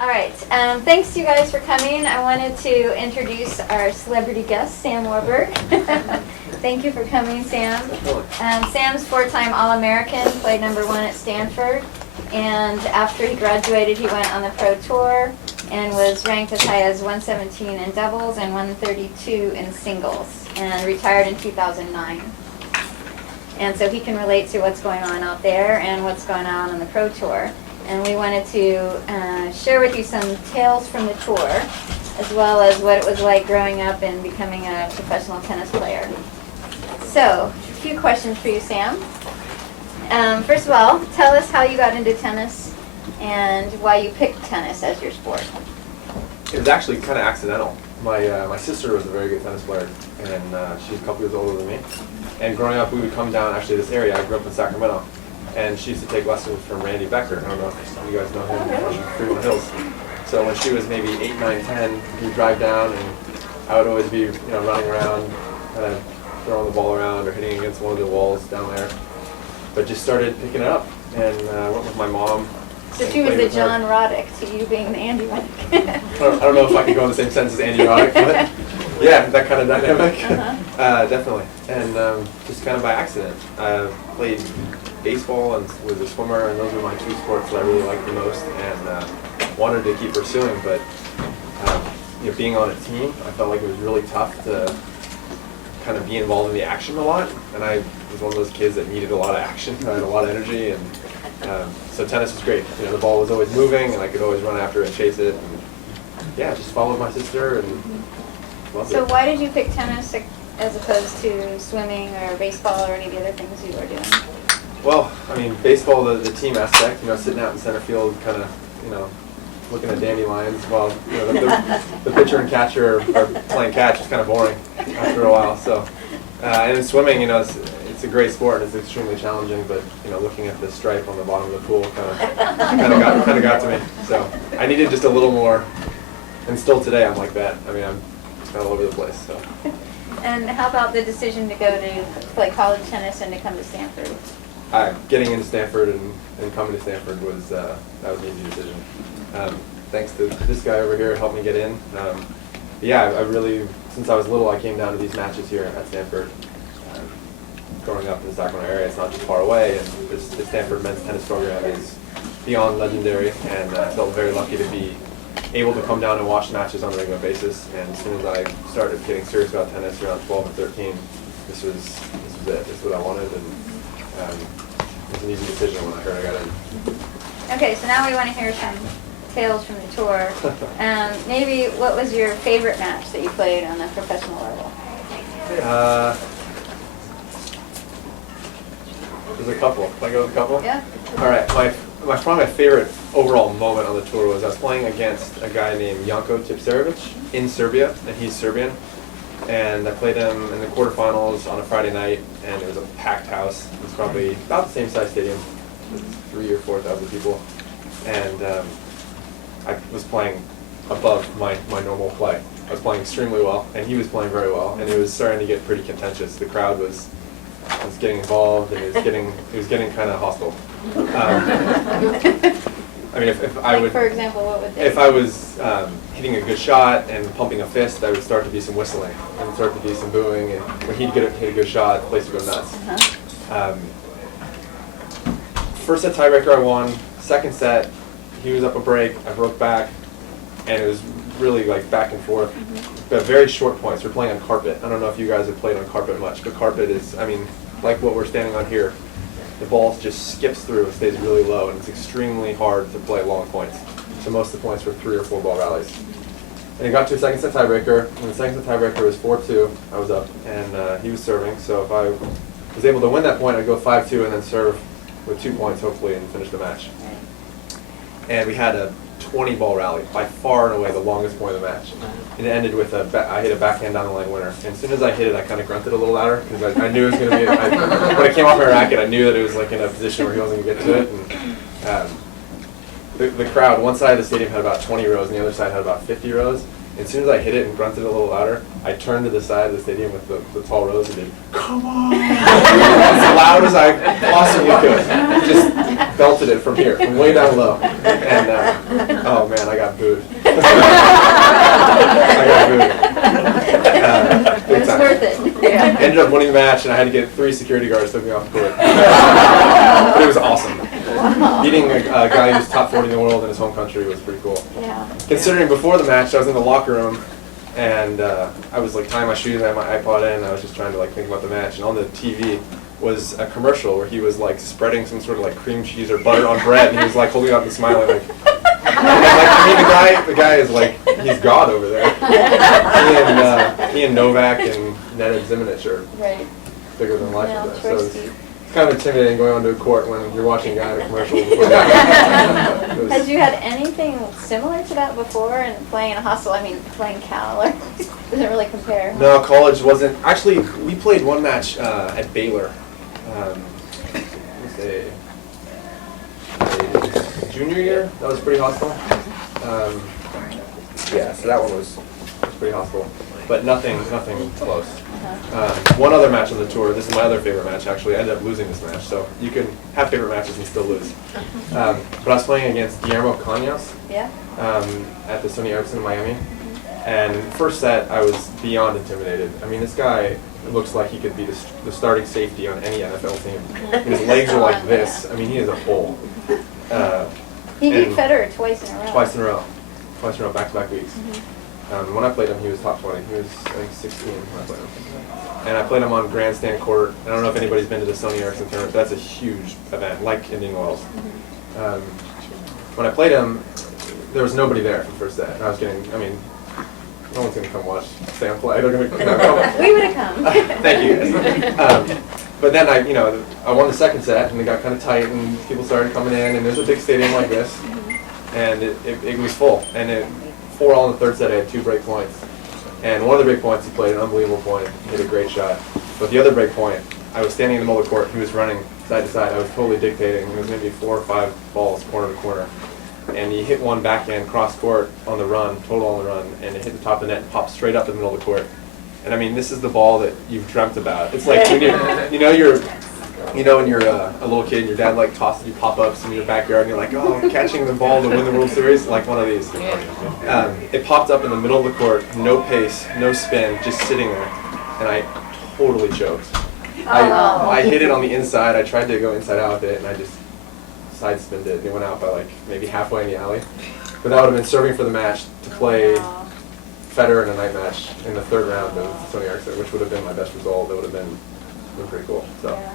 All right. Thanks you guys for coming. I wanted to introduce our celebrity guest, Sam Warburg. Thank you for coming, Sam. Sam's four-time All-American, played #1 at Stanford, and after he graduated, he went on the pro tour and was ranked as high as 117 in doubles and 132 in singles, and retired in 2009. And so he can relate to what's going on out there and what's going on the pro tour. And we wanted to share with you some tales from the tour, as well as what it was like growing up and becoming a professional tennis player. So, a few questions for you, Sam. First of all, tell us how you got into tennis and why you picked tennis as your sport. It was actually kind of accidental. My sister was a very good tennis player, and she's a couple years older than me. And growing up, we would come down actually this area. I grew up in Sacramento. And she used to take lessons from Randy Becker. I don't know if you guys know him from Fremont Hills. So when she was maybe 8, 9, 10, we'd drive down, and I would always be, running around, kind of throwing the ball around or hitting against one of the walls down there. But just started picking it up, and went with my mom. So she was the John Roddick to you being the Andy Roddick. I don't know if I could go in the same sentence as Andy Roddick, but yeah, that kind of dynamic. Definitely. And just kind of by accident. I played baseball and was a swimmer, and those were my two sports that I really liked the most, and wanted to keep pursuing. But being on a team, I felt like it was really tough to kind of be involved in the action a lot. And I was one of those kids that needed a lot of action. I had a lot of energy, and so tennis was great. The ball was always moving, and I could always run after it and chase it. And yeah, just followed my sister and loved it. So why did you pick tennis as opposed to swimming or baseball or any of the other things you were doing? Well, I mean, baseball, the team aspect, sitting out in center field, kind of, looking at dandelions while the pitcher and catcher are playing catch is kind of boring after a while. So, and then swimming, it's a great sport. It's extremely challenging, but looking at the stripe on the bottom of the pool kind of got to me. So I needed just a little more, and still today I'm like that. I mean, I'm kind of all over the place. So. And how about the decision to go to play college tennis and to come to Stanford? Getting into Stanford and coming to Stanford was that was an easy decision. Thanks to this guy over here helped me get in. I really, since I was little, I came down to these matches here at Stanford. Growing up in the Sacramento area, it's not too far away, and the Stanford men's tennis program is beyond legendary, and I felt very lucky to be able to come down and watch matches on a regular basis. And as soon as I started getting serious about tennis around 12 and 13, this was it. This is what I wanted, and it was an easy decision when I heard I got in. Okay, so now we want to hear some tales from the tour. Maybe what was your favorite match that you played on a professional level? There's a couple. Can I go with a couple? Yeah. All right. Probably my favorite overall moment on the tour was I was playing against a guy named Janko Tipsarevic in Serbia, and he's Serbian. And I played him in the quarterfinals on a Friday night, and it was a packed house. It was probably about the same size stadium, 3,000 or 4,000 people. And I was playing above my normal play. I was playing extremely well, and he was playing very well, and it was starting to get pretty contentious. The crowd was getting involved, and it was getting kind of hostile. I mean, if I would, for example, what would they? If I was hitting a good shot and pumping a fist, I would start to be some whistling and start to be some booing. And when he'd hit a good shot, the place would go nuts. First set tiebreaker, I won. Second set, he was up a break. I broke back, and it was really like back and forth. But very short points. We're playing on carpet. I don't know if you guys have played on carpet much, but carpet is, I mean, like what we're standing on here. The ball just skips through and stays really low, and it's extremely hard to play long points. So most of the points were 3 or 4 ball rallies. And it got to a second set tiebreaker. When the second set tiebreaker was 4-2, I was up, and he was serving. So if I was able to win that point, I'd go 5-2 and then serve with 2 points, hopefully, and finish the match. And we had a 20 ball rally, by far and away the longest point of the match. And it ended with I hit a backhand down the lane winner. And as soon as I hit it, I kind of grunted a little louder because I knew it was going to be. When it came off my racket, I knew that it was like in a position where he wasn't going to get to it. And the crowd, one side of the stadium had about 20 rows, and the other side had about 50 rows. And as soon as I hit it and grunted a little louder, I turned to the side of the stadium with the tall rows and did, "Come on!" as loud as I possibly could. Just belted it from here, from way down low. And Oh man, I got booed. I got booed. It Big was time. worth it. Yeah. Ended up winning the match, and I had to get 3 security guards to took me off the court. But it was awesome. Wow. Beating a guy who's top 40 in the world in his home country was pretty cool. Yeah. Considering before the match, I was in the locker room, and I was like tying my shoes and I had my iPod in, and I was just trying to like think about the match. And on the TV was a commercial where he was like spreading some sort of like cream cheese or butter on bread, and he was like holding it up and smiling like. And, like, I mean, the guy is like, he's God over there. He and Novak and Nenad Zimonjic are Right. bigger than life Yeah, over there. So Trotsky. it's kind of intimidating going onto a court when you're watching a guy in a commercial. Had you had anything similar to that before and playing in a hostel? I mean, playing Cal, or doesn't really compare? No, college wasn't. Actually, we played one match at Baylor. It was a junior year. That was pretty hostile. Yeah, so that one was pretty hostile, but nothing close. One other match on the tour. This is my other favorite match. Actually, I ended up losing this match. So you can have favorite matches and still lose. But I was playing against Guillermo Cañas Yeah. at the Sony Ericsson in Miami. And first set, I was beyond intimidated. I mean, this guy looks like he could be the starting safety on any NFL team. His legs are like this. I mean, he is a bull. He beat and Federer twice in a row. Twice in a row, back-to-back weeks. When I played him, he was top 20. He was, I think, 16 when I played him. And I played him on grandstand court. I don't know if anybody's been to the Sony Ericsson tournament, but that's a huge event, like Indian Wells. When I played him, there was nobody there for the first set. And I was getting, I mean, no one's going to come watch Sam play. They're going to come. We would have come. Thank you guys. But then I won the second set, and it got kind of tight, and people started coming in, and there's a big stadium like this, and it was full. And 4-all in the third set, I had 2 break points. And one of the break points, he played an unbelievable point, hit a great shot. But the other break point, I was standing in the middle of the court, he was running side to side, I was totally dictating. It was maybe 4 or 5 balls, corner to corner. And he hit one backhand cross court on the run, total on the run, and it hit the top of the net and popped straight up in the middle of the court. And I mean, this is the ball that you've dreamt about. It's like when when you're a little kid and your dad like tosses you pop-ups in your backyard and you're like, oh, I'm catching the ball to win the World Series, like one of these. It popped up in the middle of the court, no pace, no spin, just sitting there, and I totally choked. I hit it on the inside. I tried to go inside out with it, and I just side spinned it. It went out by like maybe halfway in the alley. But that would have been serving for the match to play Federer in a night match in the third round of Sony Ericsson, which would have been my best result. It would have been pretty cool. So. Yeah.